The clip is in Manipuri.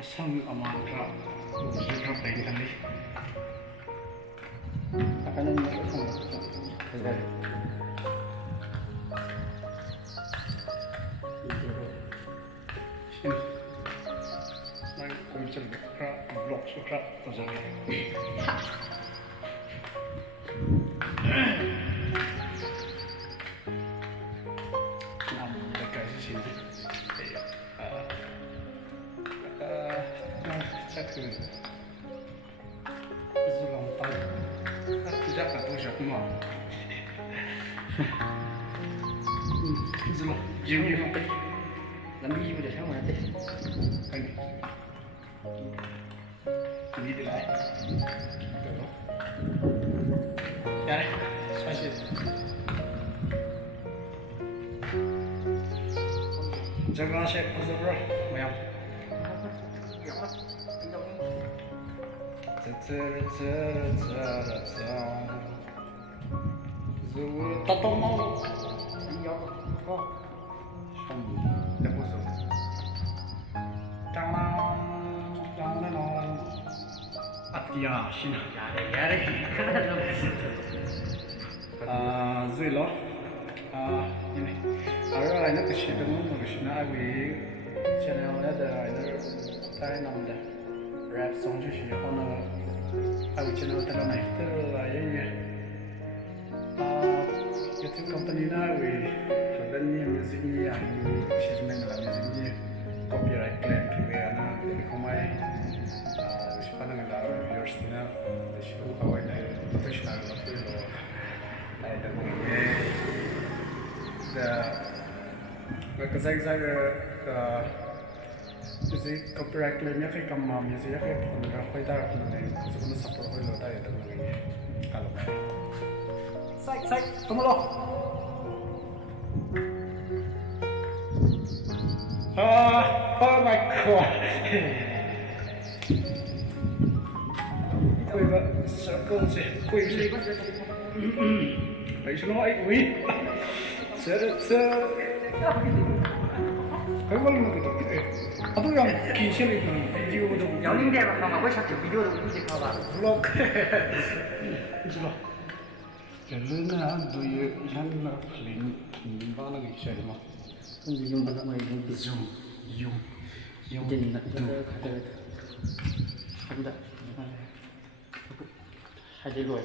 Asam amantra juga baik kali. Akan ada asam. Sini. Naik kuncir berak, blok surat terjadi. Chắc dù lòng tay chắc là tôi giật mà dù lòng dịu như không tay làm gì mà để sao mà tay anh đi đi lại được không ra đây xoay xịt giờ ra sẽ có giờ rồi mày không rồi tao tao mau đi vô có xong để mua rồi trong nó Atia xin ya đấy rồi lo ini ở đây nó cái gì đó nó cái gì nó ai bị channel đó là nó tai nằm đó rap song chứ gì họ nó ai bị channel đó này tức là cái YouTube company na we dan ni music ni yang sebenarnya dalam music ni copyright claim tu we ana jadi kumai siapa nak ada viewers ni na show kau ini professional tu lo ada dan ni the kerja music copyright claim ni kan kami music ni kan pun dah kau dah ni sebelum support kau lo dah ada dan ni kalau Sai, tunggu lo. Oh my god. Ui vợ, sợ cơn gì? Quỳ gì? Đấy cho nó ấy quý. Sợ. Cái con người ta cái à tôi rằng kỳ xem được video đâu. Giáo linh đẹp mà có sắp chụp video đâu cũng gì không ạ? Vlog. Rồi. Cái lươn á, đôi hắn là lên bao là cái gì mà Dùng bằng mày dùng Jadi nak ada ada rồi